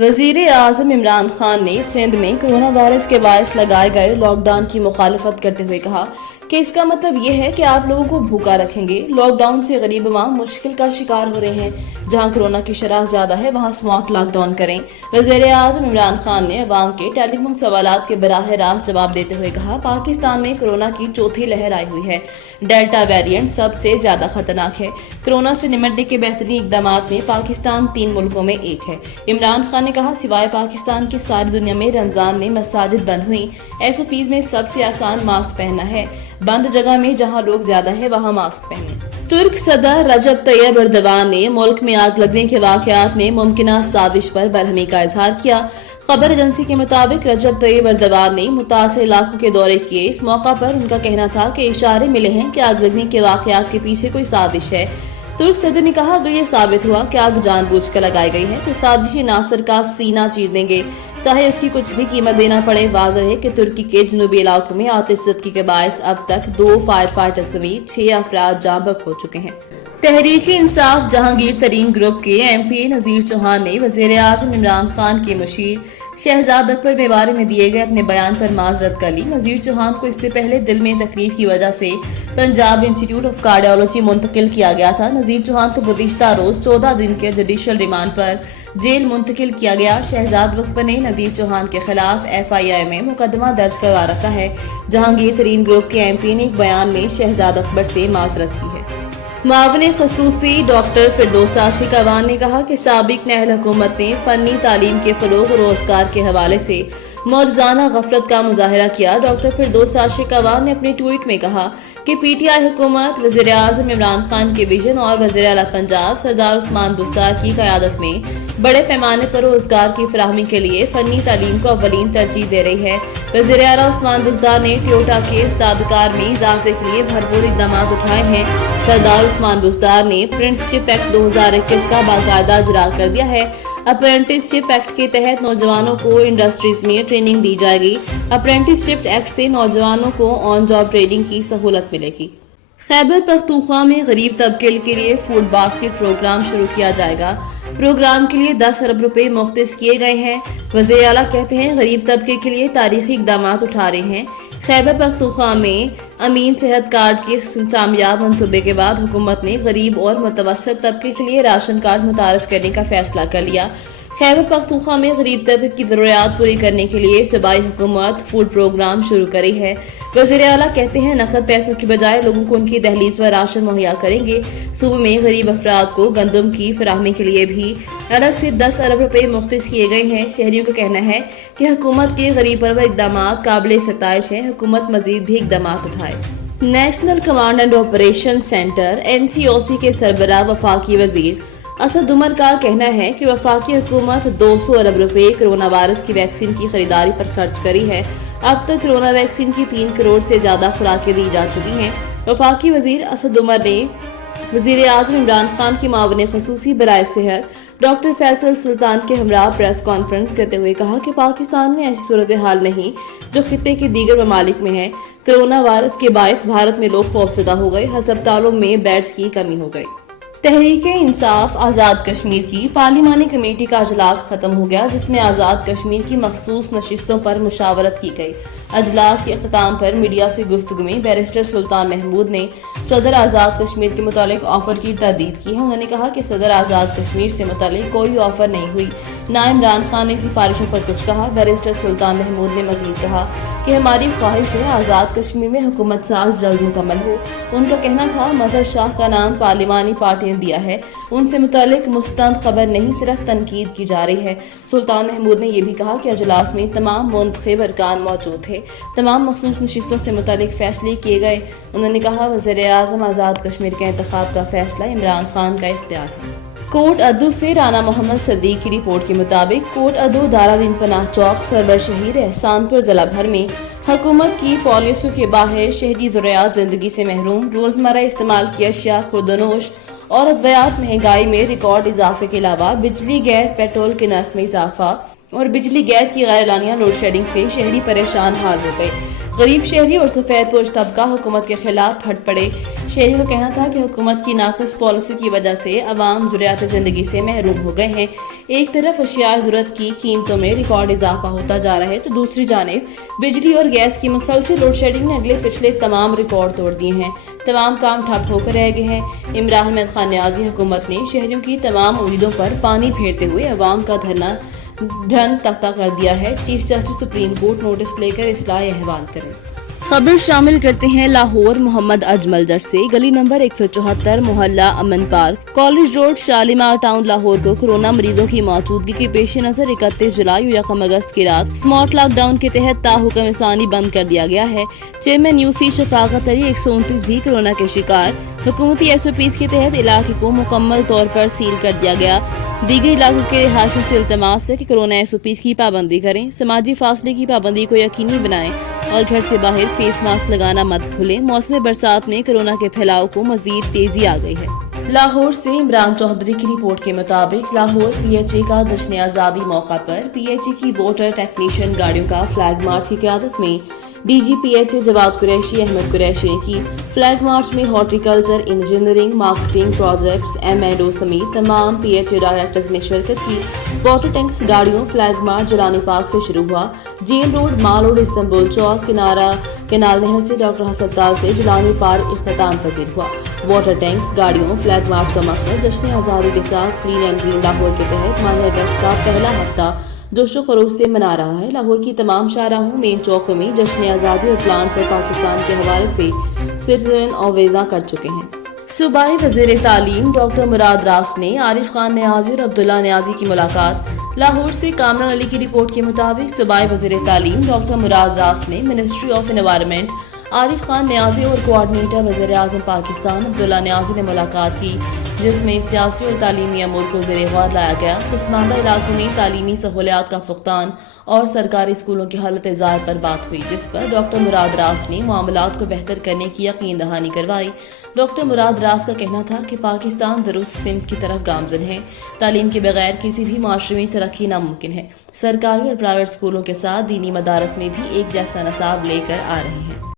वजीर आजम इमरान खान ने सिंध में कोरोना वायरस के बायस लगाए गए लॉकडाउन की मुखालफत करते हुए कहा कि इसका मतलब ये है कि आप लोगों को भूखा रखेंगे। लॉकडाउन से गरीब अवाम मुश्किल का शिकार हो रहे हैं। जहां कोरोना की शरह ज्यादा है वहां स्मार्ट लॉकडाउन करें। वजीर आजम इमरान खान ने अवाम के टेलीफोन सवालात के बराह रास्त जवाब देते हुए कहा, पाकिस्तान में कोरोना की चौथी लहर आई हुई है। डेल्टा वेरिएंट सबसे ज्यादा खतरनाक है। कोरोना से निमटने के बेहतरीन इकदाम में पाकिस्तान 3 मुल्कों में एक है। इमरान खान ने कहा, सिवाय पाकिस्तान की सारी दुनिया में रमजान में मसाजिद बंद हुई। SOPs में सबसे आसान मास्क पहनना है। बंद जगह में जहां लोग ज्यादा है वहां मास्क पहने। तुर्क सदर रजब तैयब एर्दोगान ने मुल्क में आग लगने के वाकयात में मुमकिना साजिश पर बरहमी का इजहार किया। खबर एजेंसी के मुताबिक रजब तैयब एर्दोगान ने मुतासर इलाकों के दौरे किए। इस मौका पर उनका कहना था कि इशारे मिले हैं कि आग लगने के वाकयात के पीछे कोई साजिश है। तुर्क सदर ने कहा, अगर ये साबित हुआ कि आग जानबूझकर लगाई गई है तो साजिशी नासर का सीना चीर देंगे, चाहे उसकी कुछ भी कीमत देना पड़े। वाज़ेह है कि तुर्की के जनूबी इलाकों में आतिशज़दगी के बायस अब तक 2 फायर फाइटर समेत 6 अफराद जाँ बहक हो चुके हैं। तहरीक-ए-इंसाफ जहांगीर तरीन ग्रुप के MP नज़ीर चौहान ने वज़ीर आज़म इमरान खान के मुशीर शहजाद अकबर के बारे में दिए गए अपने बयान पर माजरत कर ली। नज़ीर चौहान को इससे पहले दिल में तकलीफ की वजह से पंजाब इंस्टीट्यूट ऑफ कार्डियोलॉजी मुंतकिल किया गया था। नज़ीर चौहान को गुज़िश्ता रोज 14 दिन के जुडिशल रिमांड पर जेल मुंतकिल किया गया। शहजाद अकबर ने नज़ीर चौहान के खिलाफ FIR में मुकदमा दर्ज करवा रखा है। जहांगीर तरीन ग्रुप के MP ने एक बयान में शहजाद अकबर से माजरत की है। मावने खसूसी डॉक्टर फिरदौस आशिक अवान ने कहा कि साबिक नहल हुकूमत ने फनी तालीम के फरोग और रोजगार के हवाले से मौजूदा गफलत का मुजाहरा किया। डॉक्टर फिरदौस आशिक अवान ने अपने ट्वीट में कहा कि PTI हुकूमत वज़ीर आज़म इमरान खान के विजन और वज़ीर आला पंजाब सरदार उस्मान बुज़दार की क़यादत में बड़े पैमाने पर रोजगार की फराहमी के लिए फनी तालीम को अव्वलीन तरजीह दे रही है। वज़ीर आला उस्मान बुज़दार ने टोयोटा के उस्तादकार में इजाफे के लिए भरपूर इक़दाम उठाए हैं। सरदार उस्मान बुज़दार ने अप्रेंटिसशिप एक्ट 2021 का बाकायदा इजरा कर दिया है। अप्रेंटिसशिप एक्ट के तहत नौजवानों को इंडस्ट्रीज में ट्रेनिंग दी जाएगी। अप्रेंटिसशिप एक्ट से नौजवानों को ऑन जॉब ट्रेनिंग की सहूलत मिलेगी। खैबर पख्तूनख्वा में गरीब तबके के लिए फूड बास्केट प्रोग्राम शुरू किया जाएगा। प्रोग्राम के लिए 10 अरब रुपए मुख्तस किए गए हैं। वज़ीर आला कहते हैं, गरीब तबके के लिए तारीखी इक़दाम उठा रहे हैं। खैबर पख्तूनख्वा में अमीन सेहत कार्ड के कामयाब मंसूबे के बाद हुकूमत ने गरीब और मुतवस्सित तबके के लिए राशन कार्ड मुतारफ करने का फैसला कर लिया। खैबर पख्तूनख्वा में गरीब तबके की ज़रूरियात पूरी करने के लिए सूबाई हुकूमत फूड प्रोग्राम शुरू करी है। वज़ीर आला कहते हैं, नकद पैसों की बजाय लोगों को उनकी दहलीज पर राशन मुहैया करेंगे। सूबे में गरीब अफराद को गंदम की फराहमी के लिए भी अलग से 10 अरब रुपए मुख्तस किए गए हैं। शहरियों का कहना है कि हुकूमत के गरीब परवर इक़दाम काबिल सताइश है। हुकूमत मजीद भी इक़दाम उठाए। National command and operation centre NCOC के सरबराह वफाकी वजीर असद उमर का कहना है कि वफाकी हुकूमत 200 अरब रुपए कोरोना वायरस की वैक्सीन की खरीदारी पर खर्च करी है। अब तक कोरोना वैक्सीन की 3 करोड़ से ज्यादा खुराकें दी जा चुकी हैं। वफाकी वजीर असद उमर ने वजीर आज़म इमरान खान की मावने खसूसी बराए सेहत डॉक्टर फैसल सुल्तान के हमरा प्रेस कॉन्फ्रेंस करते हुए कहा कि पाकिस्तान में ऐसी सूरत हाल नहीं जो खित्ते के दीगर ममालिक में है। कोरोना वायरस के बायस भारत में लोग खौफजदा हो गए। अस्पतालों में बेड्स की कमी हो गई। तहरीक-ए-इंसाफ आज़ाद कश्मीर की पार्लिमानी कमेटी का अजलास खत्म हो गया, जिसमें आज़ाद कश्मीर की मखसूस नशिस्तों पर मुशावरत की गई। अजलास के अख्ताम पर मीडिया से गुफ्तगू में बैरिस्टर सुल्तान महमूद ने सदर आज़ाद कश्मीर के मुतालिक ऑफर की तरदीद की है। उन्होंने कहा कि सदर आज़ाद कश्मीर से मुतालिक कोई ऑफर नहीं हुई, ना इमरान खान ने सिफारिशों पर कुछ कहा। बैरिस्टर सुल्तान महमूद ने मजीद कहा कि हमारी ख्वाहिश है आज़ाद कश्मीर में हुकूमत साज जल्द मुकम्मल हो। उनका कहना था, मजहर शाह का नाम पार्लिमानी पार्टी दिया है, उनसे मुतालिक मुस्तंद खबर नहीं, सिर्फ तनकीद की जा रही है। सुल्तान महमूद ने यह भी कहा कि अजलास में तमाम मुंतखब अरकान मौजूद थे। तमाम मखसूस नशिस्तों से मुतालिक फैसले किए गए। उन्होंने कहा, वज़ीर आज़म आज़ाद कश्मीर के इंतखाब का फैसला इमरान खान का इख्तियार है। कोट अदू से राना मोहम्मद सदीक की रिपोर्ट के मुताबिक कोट अदू दारादीन पनाह चौक सरबर शहीद एहसानपुर जिला भर में हुकूमत की पॉलिसियों के बाहर शहरी ज़रूरियात जिंदगी से महरूम, रोजमर्रा इस्तेमाल की अशिया खुर्दनोश और अद्वियात महंगाई में रिकॉर्ड इजाफे के अलावा बिजली गैस पेट्रोल के नर्ख में इजाफा और बिजली गैस की गैर एलानिया लोड शेडिंग से शहरी परेशान हाल हो गए। गरीब शहरी और सफेद पोश तबका हुकूमत के खिलाफ फट पड़े। शहरियों का कहना था कि हुकूमत की नाक़िस पॉलिसी की वजह से अवाम ज़रूरियात ज़िंदगी से महरूम हो गए हैं। एक तरफ अशियार ज़रूरत की कीमतों में रिकॉर्ड इजाफा होता जा रहा है तो दूसरी जानिब बिजली और गैस की मुसलसल लोड शेडिंग ने अगले पिछले तमाम रिकॉर्ड तोड़ दिए हैं। तमाम काम ठप होकर रह गए हैं। इमरान अहमद खान न्याज़ी हुकूमत ने शहरियों की तमाम उम्मीदों पर पानी फेरते हुए अवाम का धन तख्ता कर दिया है। Chief justice supreme court notice लेकर इस्लाह अहवाल करें। खबर शामिल करते हैं लाहौर मोहम्मद अजमल जट से। गली नंबर 174 मोहल्ला Aman park college road Shalimar town Lahore को कोरोना मरीजों की मौजूदगी के पेश नजर 31 जुलाई और 1 अगस्त की रात स्मार्ट लॉकडाउन के तहत ताहुकम इंसानी बंद कर दिया गया है। चेयरमैन यूसी शफाकत अली 129 भी कोरोना के शिकार। हुकूमती SOPs के तहत इलाके को मुकम्मल तौर पर सील कर दिया गया। दीगर इलाकों के रिहायशियों से इल्तमास है कि कोरोना SOPs की पाबंदी करें, समाजी फासले की पाबंदी को यकीनी बनाएं और घर से बाहर फेस मास्क लगाना मत भूलें। मौसम बरसात में कोरोना के फैलाव को मजीद तेजी आ गई है। लाहौर से इमरान चौधरी की रिपोर्ट के मुताबिक लाहौर PHA का जश्न आज़ादी मौका पर PHA की वाटर टेक्नीशियन गाड़ियों का फ्लैग मार्च की क़यादत में DG PHA जवाद कुरैशी अहमद कुरैशी ने की। फ्लैग मार्च में horticulture, engineering, marketing, projects, M&O समेत तमाम PHA डायरेक्टर्स ने शिरकत की। वाटर टैंक्स गाड़ियों फ्लैग मार्च जलानी पार्क से शुरू हुआ। जेल रोड, माल रोड, इस्तांबुल चौक, केनाल नहर से डॉक्टर हस्पताल से जलानी पार्क इख्तिताम पजीर हुआ। वाटर टैंक्स गाड़ियों फ्लैग मार्च का मकसद जश्न आज़ादी के साथ क्लीन एंड ग्रीन लाहौर के तहत माह अगस्त का पहला हफ्ता जोशो खरोश से मना रहा है। लाहौर की तमाम शाहराहों, मेन चौकों में जश्न आज़ादी और प्लान फॉर पाकिस्तान के हवाले से सिटीजन आवेज़ा कर चुके हैं। सूबाई वज़ीर तालीम डॉक्टर मुराद रास ने आरिफ खान न्याज़ी और अब्दुल्ला न्याज़ी की मुलाकात। लाहौर से कामरान अली की रिपोर्ट के मुताबिक सूबाई वज़ीर तालीम डॉक्टर मुराद रास ने ministry of environment Arif Khan Niazi और कोऑर्डिनेटर वज़ीर आज़म पाकिस्तान अब्दुल्ला न्याज़ी ने मुलाकात की, जिसमें सियासी और तालीमी अमूर को ज़ेर गौर लाया गया। पसमानदा इलाकों में तालीमी सहूलियात का फुकदान और सरकारी स्कूलों की हालत ज़ार पर बात हुई, जिस पर डॉक्टर मुराद रास ने मामलात को बेहतर करने की यकीन दहानी करवाई। डॉक्टर मुराद रास का कहना था कि पाकिस्तान दुरुस्त सिमत की तरफ गामजन है। तालीम के बगैर किसी भी माशरे में तरक्की नामुमकिन है। सरकारी और प्राइवेट स्कूलों के साथ दीनी मदारस में भी एक जैसा नसाब लेकर आ रहे हैं।